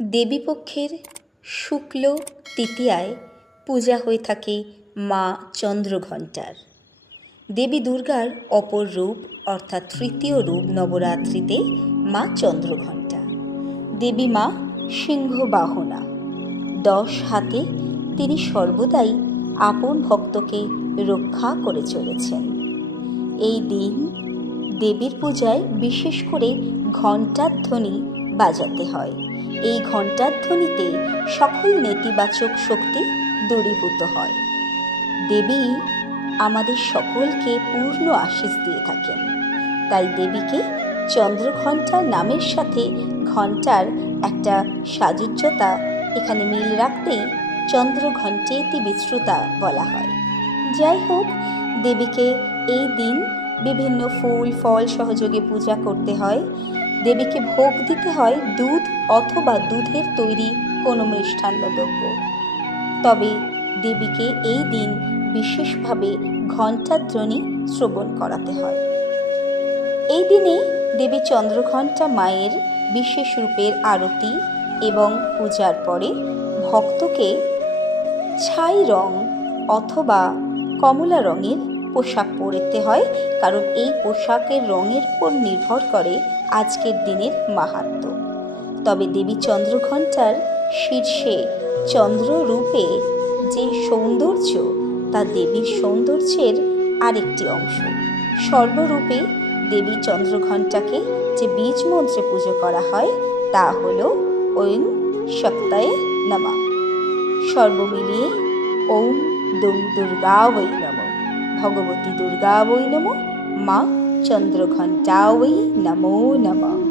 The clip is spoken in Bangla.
দেবীপক্ষের শুক্ল তৃতীয়ায় পূজা হয়ে থাকে মা চন্দ্রঘণ্টার। দেবী দুর্গার অপর রূপ অর্থাৎ তৃতীয় রূপ নবরাত্রিতে মা চন্দ্রঘণ্টা। দেবী মা সিংহবাহনা, 10 হাতে তিনি সর্বদাই আপন ভক্তকে রক্ষা করে চলেছেন। এই দিন দেবীর পূজায় বিশেষ করে ঘণ্টার ধ্বনি বাজাতে হয়। এই ঘণ্টার ধ্বনিতে সকল নেতিবাচক শক্তি দূরীভূত হয়। দেবী আমাদের সকলকে পূর্ণ আশীষ দিয়ে থাকেন। তাই দেবীকে চন্দ্রঘণ্টা নামের সাথে ঘণ্টার একটা সাযুজ্যতা এখানে মিল রাখতেই চন্দ্রঘণ্টেতি বিশ্রুতা বলা হয়। যাই হোক, দেবীকে এই দিন বিভিন্ন ফুল ফল সহযোগে পূজা করতে হয়। দেবীকে ভোগ দিতে হয় দুধ অথবা দুধের তৈরি কোনো মৃষ্টান্ন দ্রব্য। তবে দেবীকে এই দিন বিশেষভাবে ঘণ্টার ধ্বনি শ্রবণ করাতে হয়। এই দিনে দেবী চন্দ্রঘণ্টা মায়ের বিশেষ রূপের আরতি এবং পূজার পরে ভক্তকে ছাই রং অথবা কমলা রঙের পোশাক পরতে হয়, কারণ এই পোশাকের রঙের উপর নির্ভর করে আজকের দিনের মাহাত্ম্য। তবে দেবী চন্দ্রঘণ্টার শীর্ষে চন্দ্ররূপে যে সৌন্দর্য, তা দেবীর সৌন্দর্যের আরেকটি অংশ। সর্বরূপে দেবী চন্দ্রঘণ্টাকে যে বীজ মন্ত্রে পুজো করা হয় তা হল ওম শক্তায়ে নমঃ। সর্ব মিলিয়ে ওম দুর্গা বৈ নমঃ, ভগবতী দুর্গা বৈ নমঃ, মা চন্দ্রঘণ্টা বৈ নমো নমঃ।